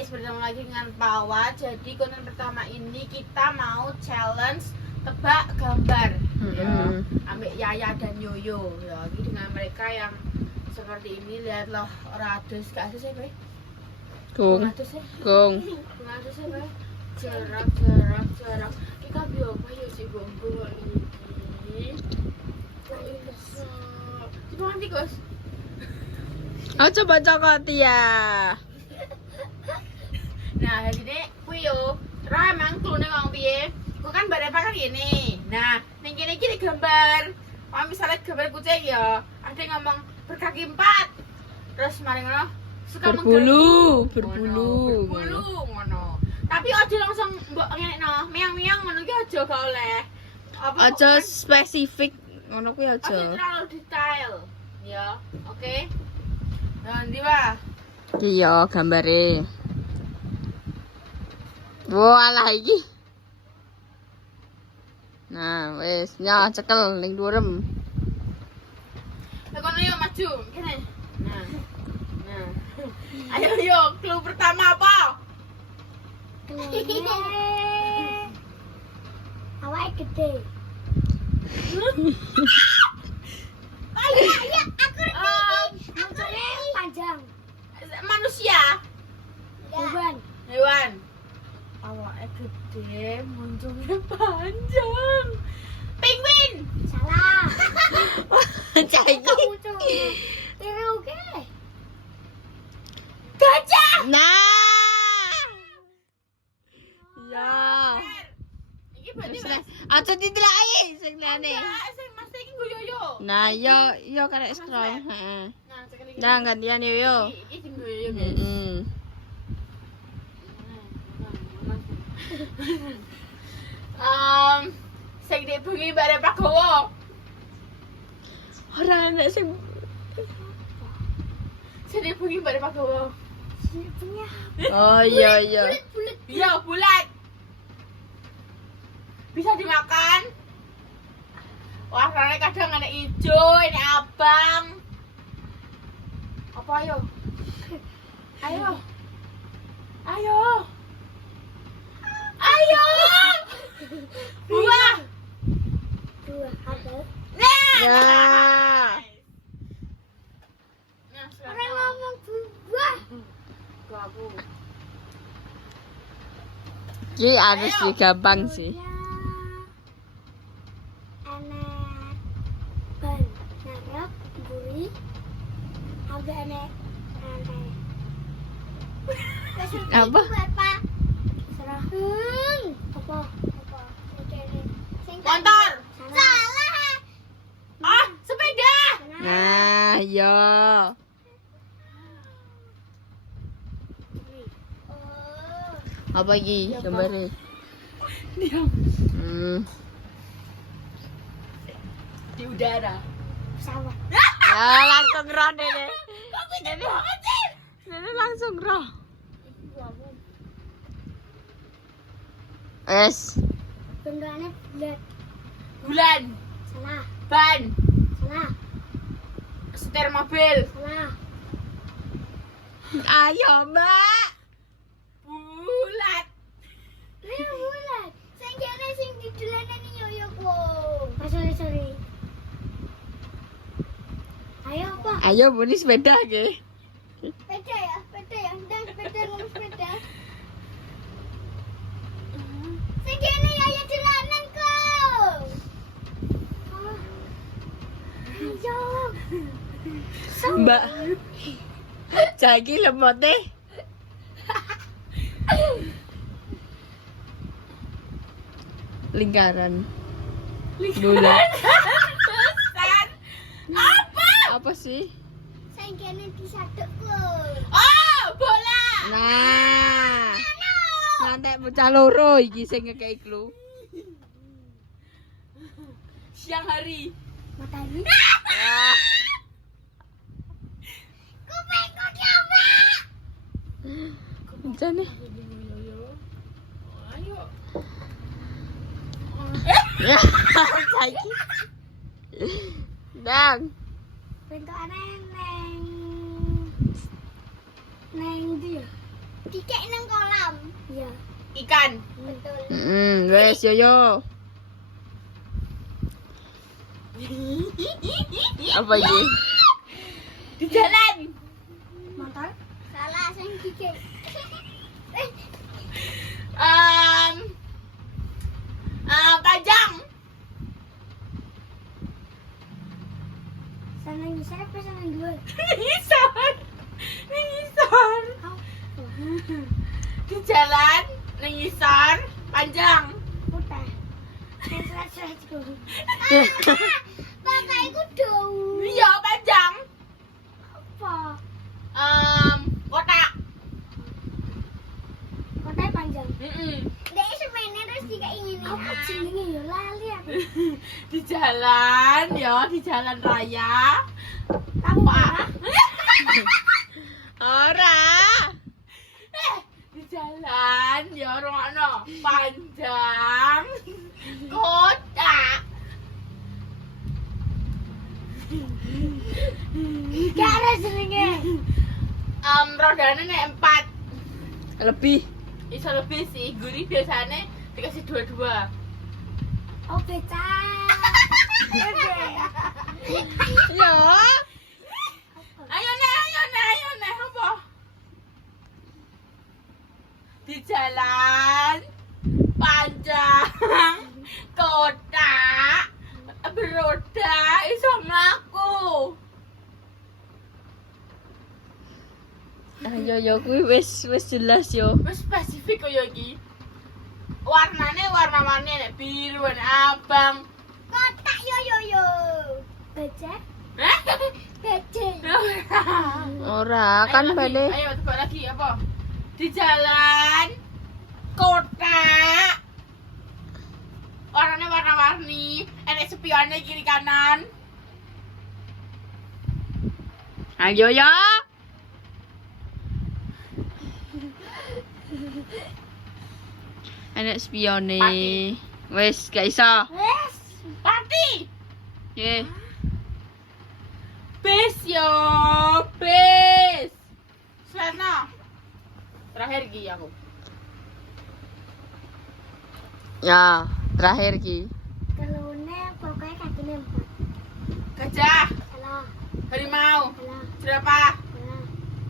guys, bertemu lagi dengan Pawa. Jadi konten pertama ini kita mau challenge tebak gambar. Ya, ambil Yaya dan Yoyo. Ya, ini dengan mereka yang seperti ini. Lihat loh, ratus ke atas ya, Be. Kung. Kung. Atas ya, Be. Jerak. Kita biar apa ya sih gonggo ini. Coba nanti, Gus. Oh, coba cokot ya. Nah, jadi kuwi yo, ra emang klune wong piye? Ku kan barep kan gini. Nah, ning kene iki gambar. Kalau misalnya gambar kucing ya, ada yang ngomong berkaki 4. Terus mari ngono, suka Berbulu ngono. Tapi aja langsung mbok ngene meang-meang ngono ki aja gak oleh. Aja spesifik ngono kuwi Aja aja. terlalu detail. Ya, oke. Nah, ndi wae? Iya, gambare. Walah iki. Nah, wis nya cekel ning dhuwurem. Lah kono yo maju, kene. Nah. Ayo yo, clue pertama apa? Awak gede. Iya, aku panjang. Manusia, Hewan. awaknya gede, munculnya panjang. Penguin. Salah. Saiki. Tiru ke? Gajah. Nah. Ya. Iki berarti Mas. Aja didelaki sing liyane. Sing Mas iki nggo yoyo. Nah, yo karek scroll, heeh. Nah, cekel iki. Nah, gantian yo. Iki sing nggo yoyo, guys. Heeh. Sing di bengi bare Prabowo. Ora enak sing Sing di bengi bare Prabowo. Punya Oh iya. bulat. Iya, bulat. Bisa dimakan. Warnanya kadang ada hijau, ini abang. Apa ayo? Ayo. Buah. Dua apel. Nah. Ya. Nah, Orang ngomong buah. aku. Ki harus gampang sih. Anak ban. Narok, buri. Ada anak. Apa? Apa? Serahung. Apa? Motor. Salah. Ah, sepeda. Nah, yo. Oh. Apa iki gambare? Diam. Di udara. Pesawat. Ya langsung roh dene. Kok pinter banget sih? Dene langsung roh. Es. Bentukannya bulat. Bulan. Salah. Ban. Salah. Setir mobil. Salah. Ayo, Mbak. Bulat. Ini bulat. Sing kene sing dideleneni yoyo ku. Sorry. Ayo apa? Ayo bunyi sepeda ke. Sepeda ya. Dan sepeda ngomong sepeda. Sing kene yoyo dolanan ku. Ayo. Mbak. Jagi lemote. Lingkaran. Bulat. San. Apa? Apa sih? Sing kene disadukku. Oh, bola. Nah. Nanti bocah loro iki sing ngekei clue. Siang hari. Matahari. Wah. Kupingku kiapa? Jane. Ayo. Ya, saiki. Dang. Bentukane neng ndi ya? dikek nang kolam. Iya. Ikan. Betul. Wes Yoyo. Apa ini? Di jalan. Motor? Salah sing dikek. Panjang. Sana ngisor apa sana dua? Nengisor. Di jalan, nengisor, panjang. Udah. Selat-selat dulu. Pakaiku dong. Iya, panjang. Apa? Kotak. Kotanya panjang. Dek semene terus dikek ingin. Apa jenenge ya lali aku. Di jalan, ya, di jalan raya. Kamu marah? Ora. Di jalan, ya, rungokno, panjang. Kotak. Gak ada jenenge. Rodanya nek 4. Lebih. Iso lebih sih, guri biasanya dikasih 2-2. Oh becak. Ya. Ayo nih, apa? Di jalan panjang, kotak, beroda, iso mlaku. Yo kuwi wis jelas yo. Wis spesifik kaya iki. Warnane warna-warni nek biru, nek abang. Kotak yo. Becak. Becak. Ora, kan balik. Ayo tebak lagi apa? Di jalan kotak. Warnanya warna-warni, enek spionnya kiri kanan. Ayo yo. Enek spione. Pati. Wis gak iso. Wes. Party. Ye. Bis yo, bis. Selena. Terakhir ki aku. Ya, terakhir ki. Telune pokoknya kakine 4. Gajah, Salah. harimau, Salah. jerapah, Salah.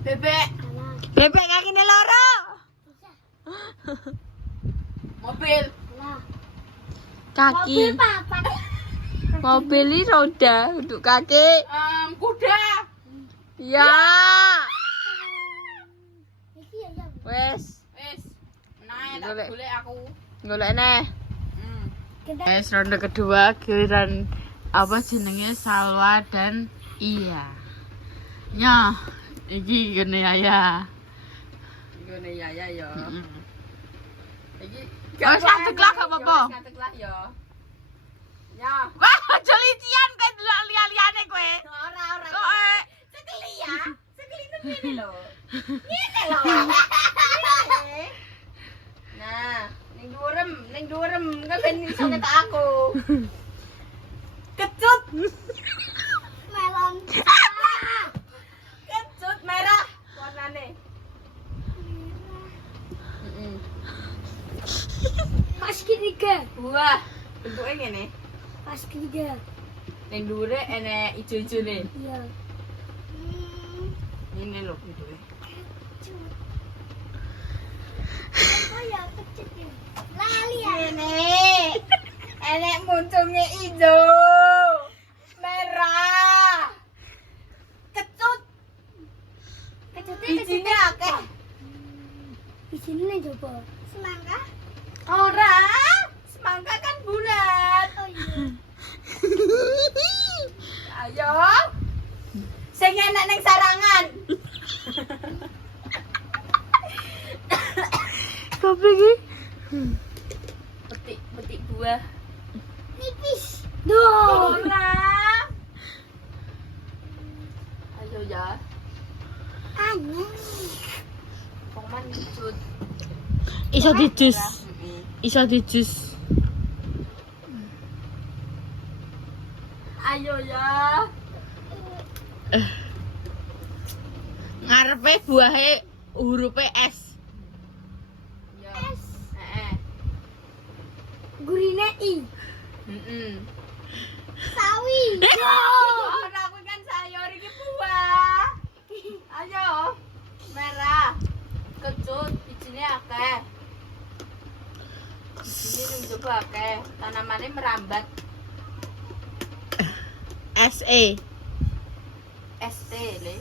bebek, Salah. Bebek kakine loro. Bisa. mobil, Salah. Kaki. Mobil papat. Mobil ini roda untuk kaki. kuda. Ya. Iki ya. Wes, Wis, nah Golek. tak golek aku. golek neh. Kita Wes ronde kedua giliran apa jenenge Salwa dan Iya. Ya, iki gene ya. Gone ya yo. Iki Oh, satu kelas gak apa-apa. Satu kelas yo. Ya. Wah, aja lician kowe delok liya-liyane kowe. Ora. Kok Sekeli ya. Sekeli itu gini loh. Gini loh. Nah, ning durem kan ben iso ketok aku. Kecut. melon. Kecut merah warnane. Pas ketiga. Buah. Bentuke ngene. Pas ketiga. Ning dhuwure enek ijo-ijone. Iya. Ngene lho bentuke. Oh ya kecil. Lali ya. Ngene. Enek muncungnya ijo. Merah. Kecut. Kecilnya Bijinya akeh. Bijinya coba. Semangka. Ora. Semangka kan bulat. Oh iya. Ayo. Sing enak ning sarangan. Tapi iki Petik buah. Nipis. Duh. Ora. Ayo ya. Aneh. Poman kecut. iso dijus. Iso dijus. Ayo ya. Ngarepe buahe hurufe S. Gurine I. Sawi. Ora aku kan sayur iki buah. Ayo. Merah. Kecut, bijine akeh. Bijine ning coba akeh. Tanamane merambat. SE. ST le.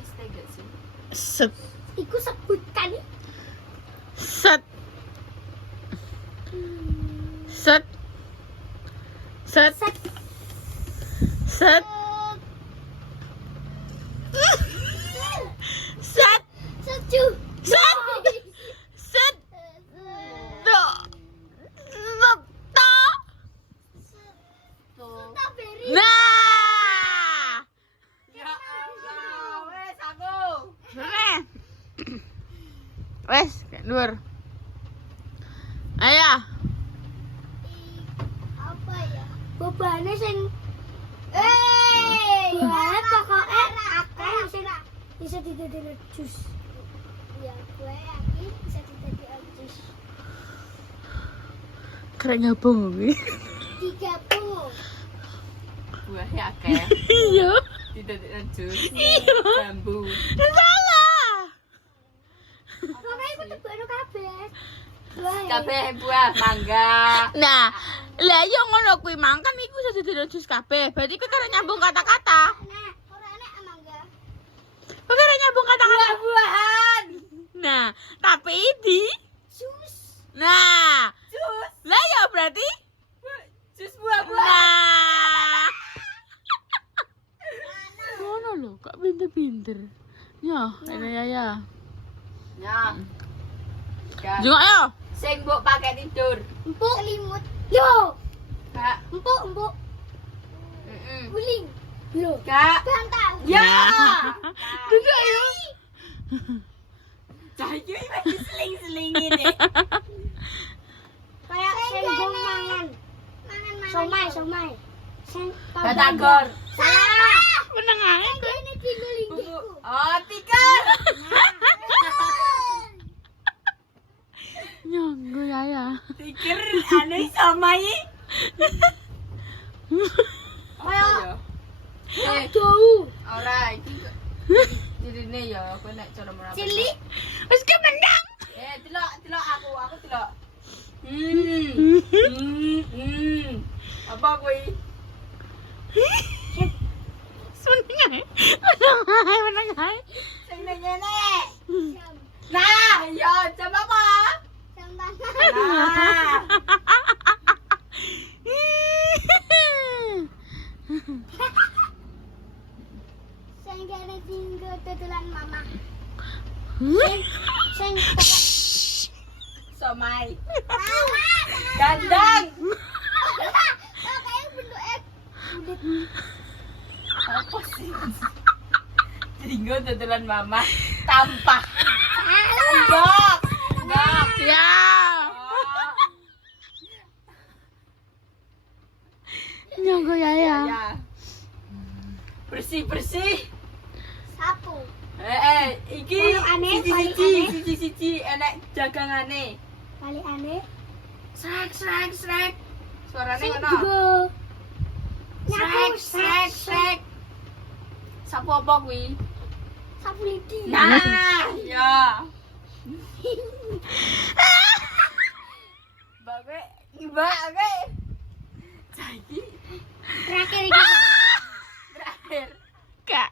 ST gak sih? Set. Iku sebutan. Set. Set. Set. Set. Set. Set. Seju. Set. Set. Do. Seto. Tuh. Strawberry. Nah. Ya Allah, wes aku. Nah. Wes, dhuwur. Ayo. Apa ya? Bobane sing pokoknya akeh sing bisa didadekno jus. Ya, gue yakin bisa didadekno jus. Karek ngabung kuwi. 30. Buahnya akeh. Iya. Didadekno jus. Iya. Bambu. Salah. Pokoknya iku tebakno kabeh. Buah. Kabeh buah mangga. Nah, lah yo ngono kuwi mangkan iku bisa dadi jus kabeh. Berarti kowe karek nyambung kata-kata. Nah, ora enak mangga. Kowe karek nyambung kata-kata. Buah-buahan. Nah, tapi di Jus. nah, Jus. lah ya berarti Jus buah-buahan. nah. Ngono lho, kok pinter-pinter. Ya, ini ya. Nah. Juga ayo. Sing mbok pakai tidur. Empuk selimut. Yo, Kak. empuk. Guling. Lho, Kak. bantal. Ya. Duduk ayo. Cah iki masih seling-selingin deh. Kayak senggong mangan. Somai. Batagor. Salah. Meneng ae kowe. Ini diguling-guling. Oh, tikar. Nyanggo ya. Tikar anu somai. Kayak Eh, jauh. ora iki. Dirine ya, aku nek cara merapat. Cilik. Wis ke menang. Delok aku delok. Apa kuwi? Meneng ae. Sing ngene. Nah, ya coba apa? Jam tangan. Nah. Sing kene tinggal dodolan mama. Hmm? Sing Somai. salah. Gandang. Oh, kayak bentuknya bulat. Apa sih? Tinggal dodolan mama tampah. Salah. Enggak. Ya. Nyanggo ya. Ya. Bersih. Sapu. Iki Paling aneh, paling aneh. siji enek jagangane. Paling aneh. Srek. Suarane Sing ngono. juga nyapu Srek. Sapu apa kuwi? sapu lidi. Nah, ya. Mbak, Saiki Terakhir iki. terakhir. Kak.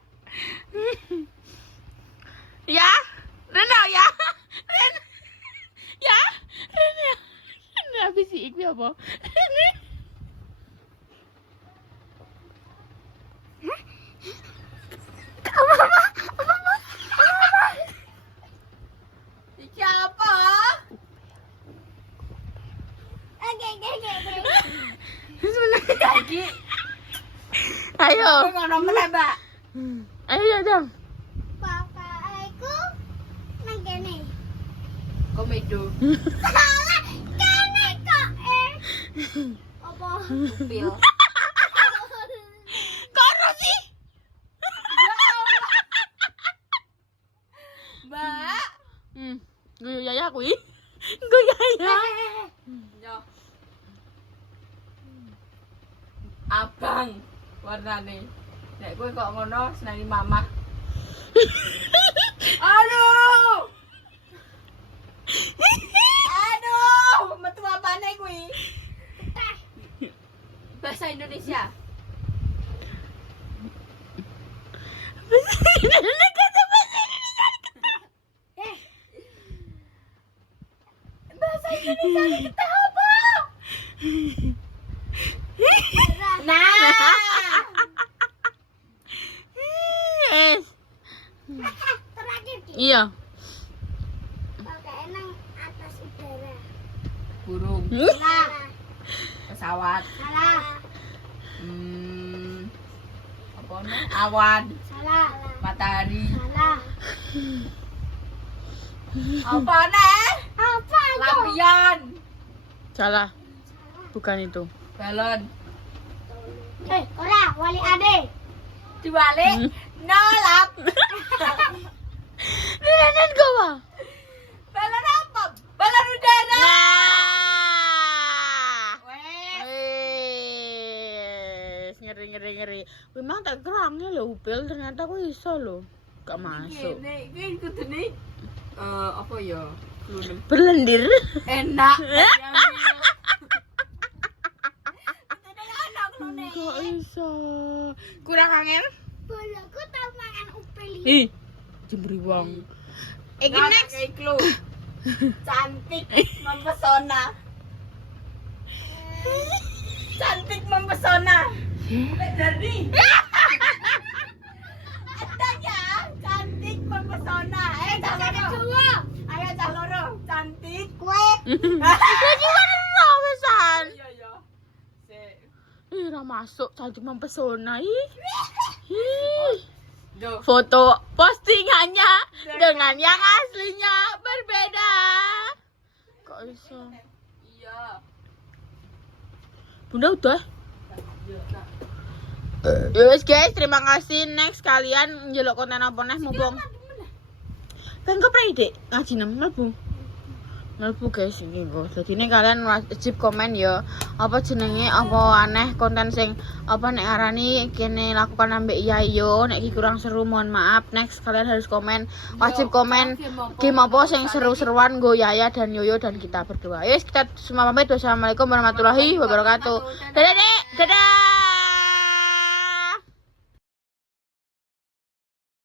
Ya. Rena ya. Ren. Ya. Rena. Rena habis iki apa? Rena. Iki apa? Oke. Saiki Ayo. ngono meneh, Mbak. Ayo dong. Bapakku nang kene. Komedo. Salah. Kene kok apa? Upil. Koro sih. Mbak. Gue yaya kuwi. Gue Yaya. Yo. Abang warnane. Nek kowe kok ngono senengi mamah. Aduh. Aduh, metu apane kuwi? Bahasa Indonesia. Bahasa Indonesia kita apa? Nah. Terakhir Ki. Iya. Pakai nang atas udara. Burung, Salah. pesawat, Salah. apa no? Awan, Salah. matahari. Salah. Apa nih? Apa itu? Lampion, Salah. Bukan itu. balon. Ora, wali ade. Dibalik, nolak. Nenek gue mah. Balon apa? Balon udara. Nah. Wes. Ngeri. Memang tak kerangnya lo upil ternyata aku iso lo. Gak masuk. Ini kudune apa ya? Lunem. Berlendir. Enak. Gak iso. Kurang angin. Bolaku tau mangan upeli. Ih. Jemberi wong. Iki next. Cantik mempesona. Cantik mempesona. Jadi. Adanya cantik mempesona. Jawa. Ayo cah loro, cantik. Kue. Lagi kan wesan. Iya. Sik. Ih, ra masuk cantik mempesona. Ih. Duh. Foto postingannya dengan yang aslinya berbeda. Kok iso? Iya. Bunda udah. Ya wes guys, terima kasih. Next kalian njeluk konten apa neh mumpung. Kan kok pernah ide ngaji nem mlebu guys iki kok. Dadi ini kalian wajib komen ya apa jenenge apa aneh konten sing apa nek arani kene lakukan ambek iya yo nek iki kurang seru mohon maaf. Next kalian harus komen, wajib komen game apa sing seru-seruan go Yaya dan Yoyo dan kita berdua. Yes, kita semua pamit. Wassalamualaikum warahmatullahi wabarakatuh. Dadah Dek. Dadah.